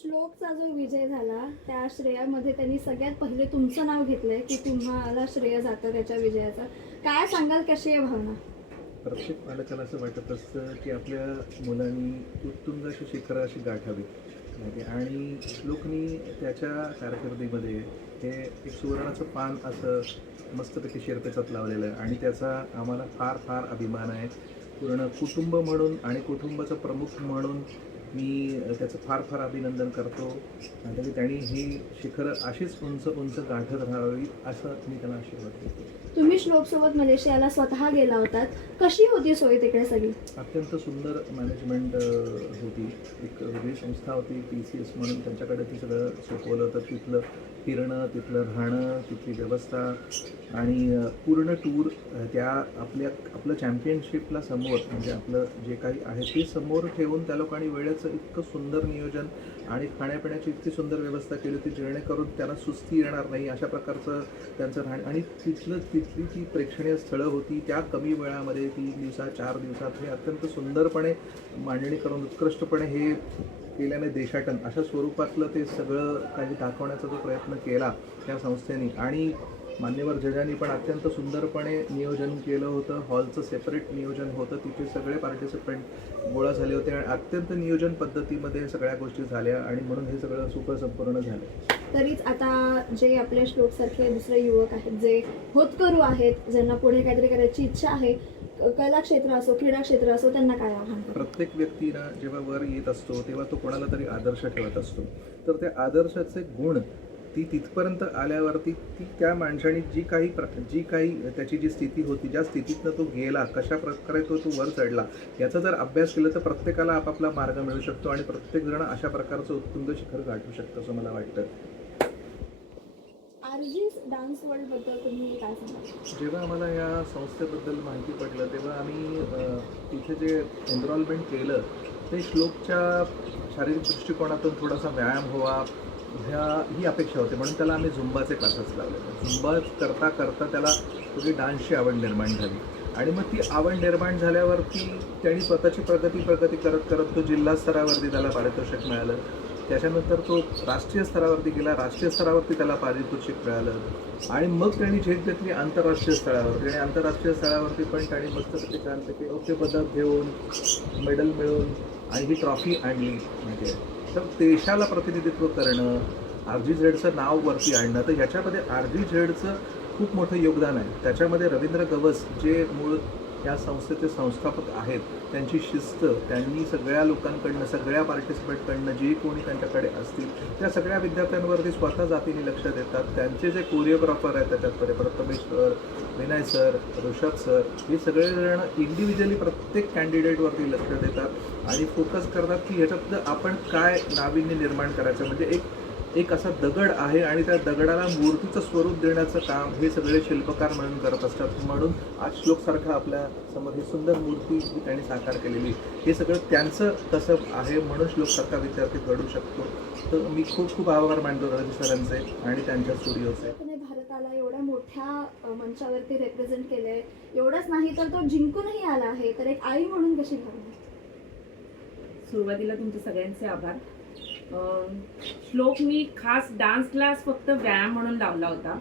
श्लोकचा जो विजय झाला त्या श्रेयामध्ये त्यांनी सगळ्यात पहिले तुमचं नाव घेतलंय की तुम्हाला श्रेय जातं त्याच्या विजयाचं. काय सांगाल, कशी आहे भावना? प्रत्येक पालकाला असं वाटत असतं की आपल्या मुलांनी उत्तुंग अशी शिखरं अशी गाठावी माहिती आणि श्लोकनी त्याच्या कारकिर्दीमध्ये हे एक सुवर्णाचं पान असं मस्तपैकी शिरपेचात लावलेलं आहे आणि त्याचा आम्हाला फार फार अभिमान आहे. पूर्ण कुटुंब म्हणून आणि कुटुंबाचा प्रमुख म्हणून मी त्याचं फार फार अभिनंदन करतो आणि त्यांनी ही शिखरं अशीच उंच उंच गाठत राहावी असं मी त्यांना आशीर्वाद देतो. तुम्ही श्लोकसोबत मलेशियाला स्वतः गेला होतात, कशी होती सोय तिकडे सगळी? अत्यंत सुंदर मॅनेजमेंट होती. एक वेगळी संस्था होती PCS म्हणून, त्यांच्याकडे ती सगळं सोपवलं होतं. तिथलं फिरणं, तिथलं राहणं, तिथली व्यवस्था आणि पूर्ण टूर त्या आपलं चॅम्पियनशिपला समोर म्हणजे आपलं जे काही आहे ते समोर ठेवून त्या लोकांनी वेळेचं इतकं सुंदर नियोजन आणि खाण्यापिण्याची इतकी सुंदर व्यवस्था केली होती जेणेकरून त्यांना सुस्ती येणार नाही अशा प्रकारचं त्यांचं राहणं आणि तिथली जी प्रेक्षणीय स्थळं होती त्या कमी वेळामध्ये 3 दिवसात 4 दिवसात हे अत्यंत सुंदरपणे मांडणी करून उत्कृष्टपणे हे केल्याने देशाटन अशा स्वरूपातलं ते सगळं काही दाखवण्याचा जो प्रयत्न केला त्या संस्थेने आणि मान्यवर जजांनी पण अत्यंत सुंदरपणे नियोजन केलं होतं. हॉलचं सेपरेट नियोजन होतं, तिथे सगळे पार्टिसिपंट गोळा झाले होते आणि अत्यंत नियोजन पद्धतीमध्ये सगळ्या गोष्टी झाल्या आणि म्हणून हे सगळं सुखसंपूर्ण झालं. तरीच आता जे आपले श्लोकसारखे दुसरे युवक आहेत, जे होतकरू आहेत, ज्यांना पुढे काहीतरी करायची इच्छा आहे, कला क्षेत्र असो क्रीडा क्षेत्र असो, त्यांना काय आव्हान? प्रत्येक व्यक्तीला जेव्हा वर येत असतो तेव्हा तो कोणाला तरी आदर्श ठेवत असतो. तर त्या आदर्शाचे गुण ती तिथपर्यंत आल्यावरती ती त्या माणसाने जी काही त्याची जी स्थिती होती, ज्या स्थितीतनं तो गेला, कशा प्रकारे तो वर चढला याचा जर अभ्यास केला तर प्रत्येकाला आपापला मार्ग मिळू शकतो आणि प्रत्येकजण अशा प्रकारचं उत्तुंग शिखर गाठू शकतं असं मला वाटतं. RG's डान्स वर्ल्डबद्दल तुम्ही काय सांगाल? जेव्हा आम्हाला या संस्थेबद्दल माहिती पडलं तेव्हा आम्ही तिथे जे एनरोलमेंट केलं ते श्लोकच्या शारीरिक दृष्टिकोनातून थोडासा व्यायाम व्हावा ही अपेक्षा होती म्हणून त्याला आम्ही झुंबाचे क्लासेस लावले. झुंबा करता करता त्याला थोडी डान्सची आवड निर्माण झाली आणि मग ती आवड निर्माण झाल्यावरती त्यांनी स्वतःची प्रगती करत तो जिल्हा स्तरावरती त्याला पारितोषिक मिळालं. त्याच्यानंतर तो राष्ट्रीय स्तरावरती गेला, राष्ट्रीय स्तरावरती त्याला पारितोषिक मिळालं आणि मग त्यांनी झेप घेतली आंतरराष्ट्रीय स्तरावरती आणि आंतरराष्ट्रीय स्तरावरती पण त्यांनी मस्तपैकी छानपैकी रौप्य पदक घेऊन मेडल मिळवून आणि ही ट्रॉफी आणली म्हणजे. तर देशाला प्रतिनिधित्व करणं, RGZचं नाव वरती आणणं, तर ह्याच्यामध्ये RGZचं खूप मोठं योगदान आहे. त्याच्यामध्ये रवींद्र गवस जे मूळ या संस्थेचे संस्थापक आहेत, त्यांची शिस्त, त्यांनी सगळ्या लोकांकडनं सगळ्या पार्टिसिपंटकडनं जे कोणी त्यांच्याकडे असतील त्या सगळ्या विद्यार्थ्यांवरती स्वतः जातीने लक्ष देतात. त्यांचे जे कोरिओग्राफर आहेत त्याच्यामध्ये Prathamesh sir, Vinay sir, Rishabh sir हे सगळेजण इंडिव्हिज्युअली प्रत्येक कॅन्डिडेटवरती लक्ष देतात आणि फोकस करतात की ह्याच्यातलं आपण काय नाविन्य निर्माण करायचं. म्हणजे एक असा दगड आहे आणि त्या दगडाला मूर्तीचं स्वरूप देण्याचं काम हे सगळे शिल्पकार म्हणून करत असतात. म्हणून आज श्लोकसारखा आपल्या समोर ही सुंदर मूर्ती त्यांनी साकार केलेली हे सगळं त्यांचं तसं आहे म्हणून श्लोकसारखा विद्यार्थी घडू शकतो. तर मी खूप आभार मानतो रवी सरांचे आणि त्यांच्या स्टुडिओचे. भारताला एवढ्या मोठ्या मंचावरती रिप्रेझेंट केलंय, एवढंच नाही तर तो जिंकूनही आला आहे, तर एक आई म्हणून कशी भावना? सुरुवातीला तुमचे सगळ्यांचे आभार. श्लोकनी खास डान्स क्लास फक्त व्यायाम म्हणून लावला होता,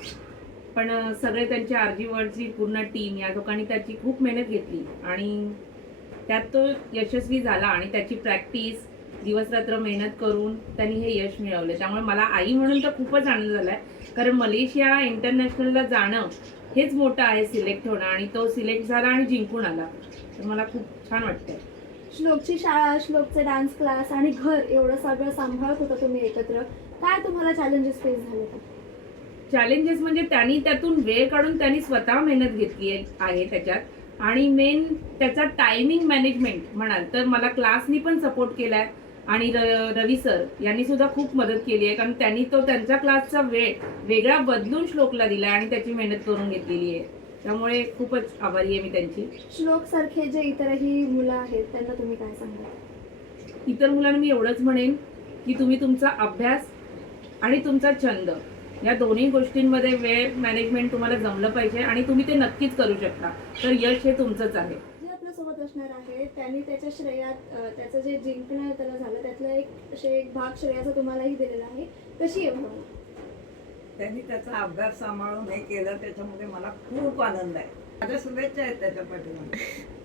पण सगळे त्यांची RG वर्ल्डची पूर्ण टीम या लोकांनी त्याची खूप मेहनत घेतली आणि त्यात तो यशस्वी झाला आणि त्याची प्रॅक्टिस दिवसरात्र मेहनत करून त्यांनी हे यश मिळवले. त्यामुळे मला आई म्हणून तर खूपच आनंद झाला आहे, कारण मलेशिया इंटरनॅशनलला जाणं हेच मोठं आहे, सिलेक्ट होणं, आणि तो सिलेक्ट झाला आणि जिंकून आला, तर मला खूप छान वाटतंय. श्लोकची शाळा, श्लोकचे डान्स क्लास आणि घर एवढं सगळं सांभाळत होता तुम्ही एकत्र. काय तुम्हाला चॅलेंजेस फेस झाले का? चॅलेंजेस म्हणजे त्यांनी त्यातून वेळ काढून त्यांनी स्वतः मेहनत घेतली आहे त्याच्यात, आणि मेन त्याचा टायमिंग मॅनेजमेंट म्हणाल तर मला क्लासनी पण सपोर्ट केलाय आणि रवी सर यांनी सुद्धा खूप मदत केली आहे, कारण त्यांनी तो त्यांच्या क्लासचा वेळ वेगळा बदलून श्लोकला दिलाय आणि त्याची मेहनत करून घेतलेली आहे. त्यामुळे खूपच आभारी आहे मी त्यांची. श्लोक सारखे जे इतरही मुलं आहेत त्यांना तुम्ही काय सांगाल? इतर मुलांना मी एवढंच म्हणेन की तुम्ही तुमचा अभ्यास आणि तुमचा छंद या दोन्ही गोष्टींमध्ये वेळ मॅनेजमेंट तुम्हाला जमलं पाहिजे आणि तुम्ही ते नक्कीच करू शकता, तर यश हे तुमचंच आहे. जे आपल्यासोबत असणार आहे, त्यांनी त्याच्या श्रेयात त्याचं जे जिंकणं त्याला झालं त्यातला एक भाग श्रेयाचा तुम्हालाही दिलेला आहे. कशी आहे भावना? त्यांनी त्याचा अभ्यास सांभाळून हे केलं, त्याच्यामध्ये मला खूप आनंद आहे. माझ्या शुभेच्छा आहेत त्याच्या पाठीमागे.